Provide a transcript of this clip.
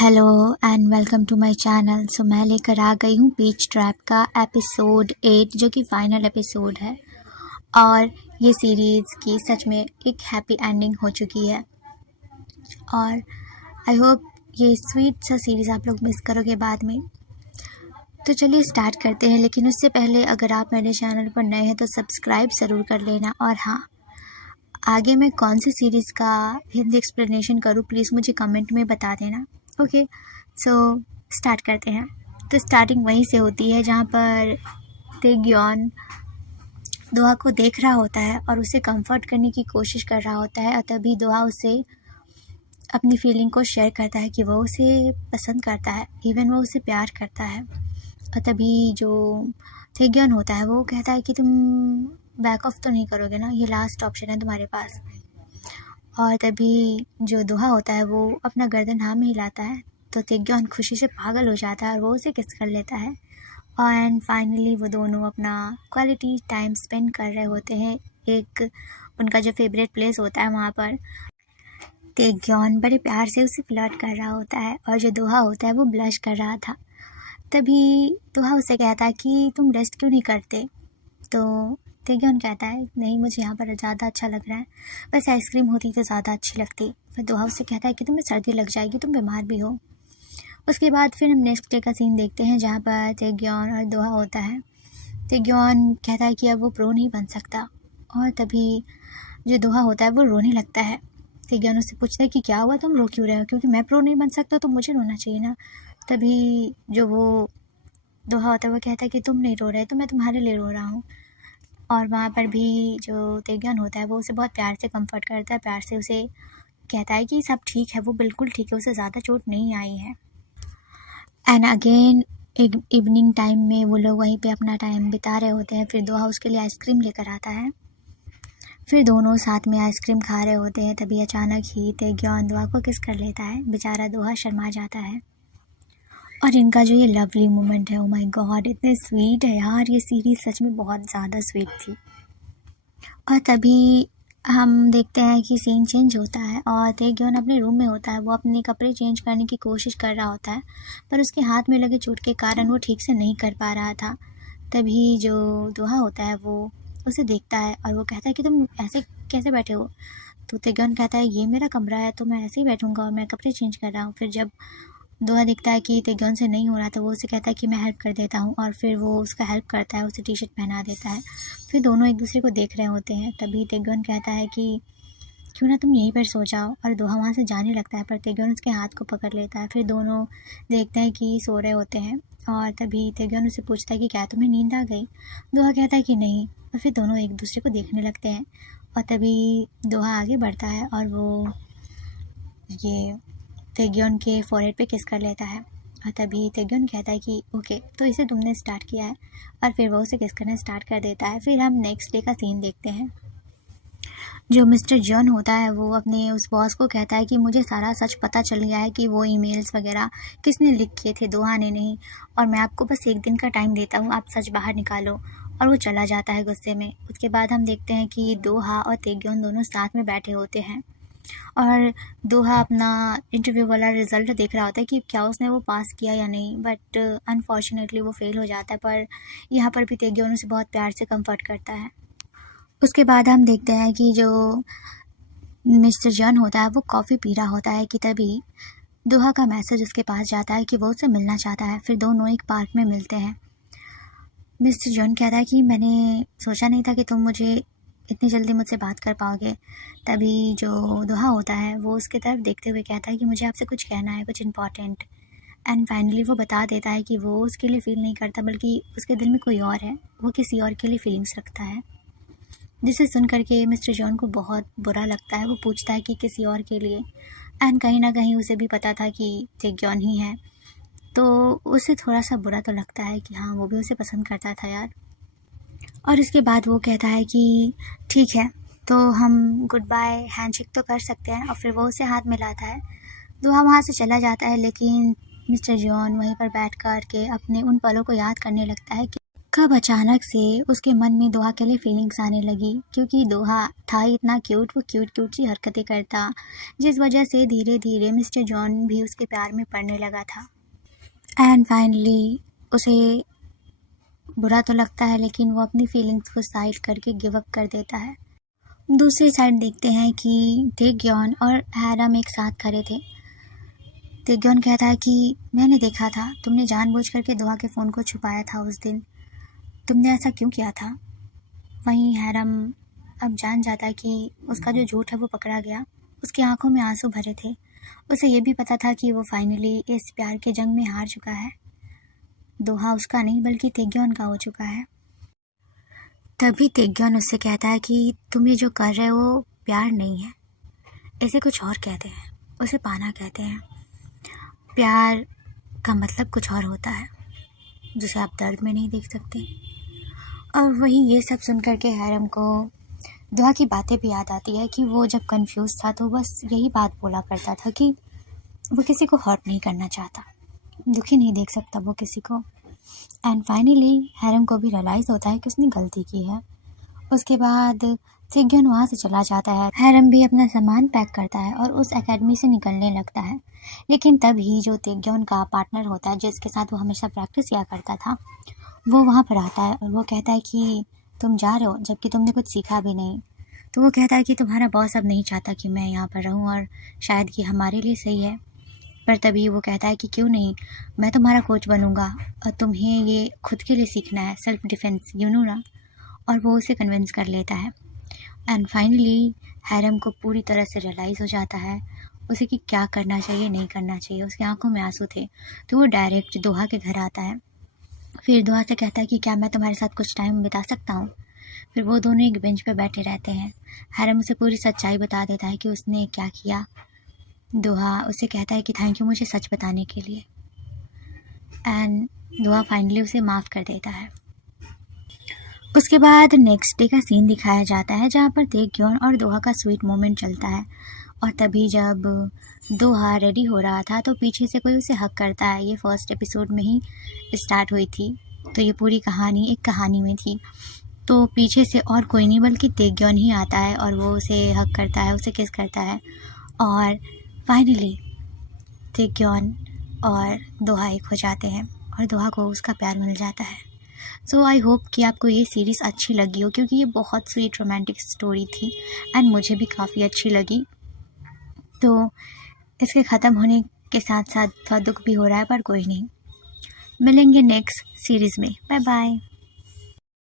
Hello and welcome to my channel. So मैं लेकर आ गई हूँ बीच ट्रैप का एपिसोड 8 जो कि फाइनल एपिसोड है। और ये सीरीज़ की सच में एक हैप्पी एंडिंग हो चुकी है और आई होप ये स्वीट सा सीरीज़ आप लोग मिस करोगे बाद में। तो चलिए स्टार्ट करते हैं, लेकिन उससे पहले अगर आप मेरे चैनल पर नए हैं तो सब्सक्राइब ज़रूर कर लेना। और हाँ, आगे मैं कौन सी सीरीज़ का हिंदी एक्सप्लेनेशन करूँ प्लीज़ मुझे कमेंट में बता देना। ओके, सो स्टार्ट करते हैं। तो स्टार्टिंग वहीं से होती है जहाँ पर ताegyeon दोहा को देख रहा होता है और उसे कंफर्ट करने की कोशिश कर रहा होता है। और तभी दोहा उसे अपनी फीलिंग को शेयर करता है कि वो उसे पसंद करता है, इवन वो उसे प्यार करता है। और तभी जो ताegyeon होता है वो कहता है कि तुम बैक ऑफ तो नहीं करोगे ना, ये लास्ट ऑप्शन है तुम्हारे पास। और तभी जो दोहा होता है वो अपना गर्दन हाँ में हिलाता है तो ताegyeon खुशी से पागल हो जाता है और वो उसे किस कर लेता है। और एंड फाइनली वो दोनों अपना क्वालिटी टाइम स्पेंड कर रहे होते हैं। एक उनका जो फेवरेट प्लेस होता है वहाँ पर ताegyeon बड़े प्यार से उसे फ्लर्ट कर रहा होता है और जो दोहा होता है वो ब्लश कर रहा था। तभी दोहा उसे कहता है कि तुम रेस्ट क्यों नहीं करते। तो ताegyeon कहता है नहीं, मुझे यहाँ पर ज़्यादा अच्छा लग रहा है, बस आइसक्रीम होती तो ज़्यादा अच्छी लगती। फिर दोहा उससे कहता है कि तुम्हें सर्दी लग जाएगी, तुम बीमार भी हो। उसके बाद फिर हम नेक्स्ट डे का सीन देखते हैं जहाँ पर ताegyeon और दोहा होता है। ताegyeon कहता है कि अब वो प्रो नहीं बन सकता और तभी जो दोहा होता है वो रोने लगता है। ताegyeon उससे पूछता है कि क्या हुआ, तुम रो क्यों रहे हो? क्योंकि मैं प्रो नहीं बन सकता तो मुझे रोना चाहिए ना। तभी जो वो दोहा होता है वो कहता है कि तुम नहीं रो रहे तो मैं तुम्हारे लिए रो रहा हूँ। और वहाँ पर भी जो ताegyeon होता है वो उसे बहुत प्यार से कंफर्ट करता है, प्यार से उसे कहता है कि सब ठीक है, वो बिल्कुल ठीक है, उसे ज़्यादा चोट नहीं आई है। एंड अगेन इवनिंग टाइम में वो लोग वहीं पे अपना टाइम बिता रहे होते हैं। फिर दोहा उसके लिए आइसक्रीम लेकर आता है, फिर दोनों साथ में आइसक्रीम खा रहे होते हैं। तभी अचानक ही ताegyeon दोहा को किस कर लेता है। बेचारा दोहा शर्मा जाता है और इनका जो ये लवली मोमेंट है, ओ माय गॉड, इतने स्वीट है यार। ये सीरीज़ सच में बहुत ज़्यादा स्वीट थी। और तभी हम देखते हैं कि सीन चेंज होता है और ताegyeon अपने रूम में होता है। वो अपने कपड़े चेंज करने की कोशिश कर रहा होता है पर उसके हाथ में लगे चोट के कारण वो ठीक से नहीं कर पा रहा था। तभी जो दोहा होता है वो उसे देखता है और वो कहता है कि तुम ऐसे कैसे बैठे हो। तो ताegyeon कहता है ये मेरा कमरा है तो मैं ऐसे ही बैठूंगा और मैं कपड़े चेंज कर रहा हूँ। फिर जब दोहा दिखता है कि ताegyeon से नहीं हो रहा तो वो उसे कहता है कि मैं हेल्प कर देता हूँ और फिर वो उसका हेल्प करता है, उसे टी शर्ट पहना देता है। फिर दोनों एक दूसरे को देख रहे होते हैं। तभी ताegyeon कहता है कि क्यों ना तुम यहीं पर सो जाओ। और दोहा वहाँ से जाने लगता है पर ताegyeon उसके हाथ को पकड़ लेता है। फिर दोनों देखते हैं कि सो रहे होते हैं और तभी ताegyeon उससे पूछता है कि क्या तुम्हें नींद आ गई। दोहा कहता है कि नहीं। और फिर दोनों एक दूसरे को देखने लगते हैं और तभी दोहा आगे बढ़ता है और वो ये ताegyeon के फॉरहेड पे किस कर लेता है। और तभी ताegyeon कहता है कि ओके, तो इसे तुमने स्टार्ट किया है। और फिर वो उसे किस करना स्टार्ट कर देता है। फिर हम नेक्स्ट डे का सीन देखते हैं। जो मिस्टर जॉन होता है वो अपने उस बॉस को कहता है कि मुझे सारा सच पता चल गया है कि वो ईमेल्स वगैरह किसने लिख किए थे, दोहा ने नहीं। और मैं आपको बस एक दिन का टाइम देता हूँ, आप सच बाहर निकालो। और वो चला जाता है गुस्से में। उसके बाद हम देखते हैं कि दोहा और ताegyeon दोनों साथ में बैठे होते हैं और दोहा अपना इंटरव्यू वाला रिज़ल्ट देख रहा होता है कि क्या उसने वो पास किया या नहीं। बट अनफॉर्चुनेटली वो फेल हो जाता है। पर यहाँ पर भी ताegyeon उसे बहुत प्यार से कंफर्ट करता है। उसके बाद हम देखते हैं कि जो मिस्टर जॉन होता है वो कॉफ़ी पी रहा होता है कि तभी दोहा का मैसेज उसके पास जाता है कि वो उससे मिलना चाहता है। फिर दोनों एक पार्क में मिलते हैं। मिस्टर जॉन कहता है कि मैंने सोचा नहीं था कि तुम मुझे इतनी जल्दी मुझसे बात कर पाओगे। तभी जो दोहा होता है वो उसके तरफ देखते हुए कहता है कि मुझे आपसे कुछ कहना है, कुछ इम्पॉर्टेंट। एंड फाइनली वो बता देता है कि वो उसके लिए फ़ील नहीं करता बल्कि उसके दिल में कोई और है, वो किसी और के लिए फीलिंग्स रखता है। जिसे सुन करके मिस्टर जॉन को बहुत बुरा लगता है। वो पूछता है कि किसी और के लिए। एंड कहीं ना कहीं उसे भी पता था कि ताegyeon ही है, तो उसे थोड़ा सा बुरा तो लगता है कि हाँ, वो भी उसे पसंद करता था यार। और इसके बाद वो कहता है कि ठीक है, तो हम गुड बाय हैंडशेक तो कर सकते हैं। और फिर वो उसे हाथ मिलाता है। दोहा वहाँ से चला जाता है लेकिन मिस्टर जॉन वहीं पर बैठ कर के अपने उन पलों को याद करने लगता है कि कब अचानक से उसके मन में दोहा के लिए फीलिंग्स आने लगी, क्योंकि दोहा था इतना क्यूट, वो क्यूट क्यूट सी हरकतें करता, जिस वजह से धीरे धीरे मिस्टर जॉन भी उसके प्यार में पड़ने लगा था। एंड फाइनली उसे बुरा तो लगता है, लेकिन वो अपनी फीलिंग्स को साइड करके गिव अप कर देता है। दूसरी साइड देखते हैं कि ताegyeon और हैरम एक साथ खड़े थे। ताegyeon कहता है कि मैंने देखा था, तुमने जानबूझ करके दोहा के फ़ोन को छुपाया था उस दिन, तुमने ऐसा क्यों किया था। वहीं हैरम अब जान जाता है कि उसका जो झूठ है वो पकड़ा गया। उसकी आंखों में आंसू भरे थे। उसे ये भी पता था कि वो फाइनली इस प्यार के जंग में हार चुका है। दोहा उसका नहीं बल्कि ताegyeon का हो चुका है। तभी ताegyeon उससे कहता है कि तुम ये जो कर रहे हो प्यार नहीं है, इसे कुछ और कहते हैं, उसे पाना कहते हैं। प्यार का मतलब कुछ और होता है, जिसे आप दर्द में नहीं देख सकते। और वहीं ये सब सुन कर के हैरम को दोहा की बातें भी याद आती है कि वो जब कंफ्यूज था तो बस यही बात बोला करता था कि वो किसी को हर्ट नहीं करना चाहता, दुखी नहीं देख सकता वो किसी को। एंड फाइनली हैरम को भी रियलाइज़ होता है कि उसने गलती की है। उसके बाद ताegyeon वहाँ से चला जाता है। हैरम भी अपना सामान पैक करता है और उस एकेडमी से निकलने लगता है। लेकिन तभी जो ताegyeon का पार्टनर होता है, जिसके साथ वो हमेशा प्रैक्टिस किया करता था, वो वहाँ पर आता है और वो कहता है कि तुम जा रहे हो जबकि तुमने कुछ सीखा भी नहीं। तो वो कहता है कि तुम्हारा बॉस अब नहीं चाहता कि मैं यहाँ पर रहूँ और शायद कि हमारे लिए सही है। पर तभी वो कहता है कि क्यों नहीं, मैं तुम्हारा कोच बनूंगा और तुम्हें ये खुद के लिए सीखना है, सेल्फ डिफेंस, यू नो ना। और वो उसे कन्विंस कर लेता है। एंड फाइनली हैरम को पूरी तरह से रियलाइज़ हो जाता है उसे कि क्या करना चाहिए नहीं करना चाहिए। उसकी आंखों में आंसू थे, तो वो डायरेक्ट दोहा के घर आता है। फिर दोहा से कहता है कि क्या मैं तुम्हारे साथ कुछ टाइम बिता सकता हूँ। फिर वो दोनों एक बेंच पर बैठे रहते हैं। हैरम उसे पूरी सच्चाई बता देता है कि उसने क्या किया। दोहा उसे कहता है कि थैंक यू मुझे सच बताने के लिए। एंड दोहा फाइनली उसे माफ़ कर देता है। उसके बाद नेक्स्ट डे का सीन दिखाया जाता है, जहाँ पर ताegyeon और दोहा का स्वीट मोमेंट चलता है। और तभी जब दोहा रेडी हो रहा था तो पीछे से कोई उसे हक करता है। ये फर्स्ट एपिसोड में ही स्टार्ट हुई थी, तो ये पूरी कहानी एक कहानी में थी। तो पीछे से और कोई नहीं बल्कि ताegyeon ही आता है और वो उसे हक करता है, उसे किस करता है। और फाइनली ताegyeon और दोहा एक हो जाते हैं और दोहा को उसका प्यार मिल जाता है। सो आई होप कि आपको ये सीरीज़ अच्छी लगी हो, क्योंकि ये बहुत स्वीट रोमांटिक स्टोरी थी एंड मुझे भी काफ़ी अच्छी लगी। तो इसके ख़त्म होने के साथ साथ थोड़ा दुख भी हो रहा है, पर कोई नहीं, मिलेंगे नेक्स्ट सीरीज़ में। Bye bye.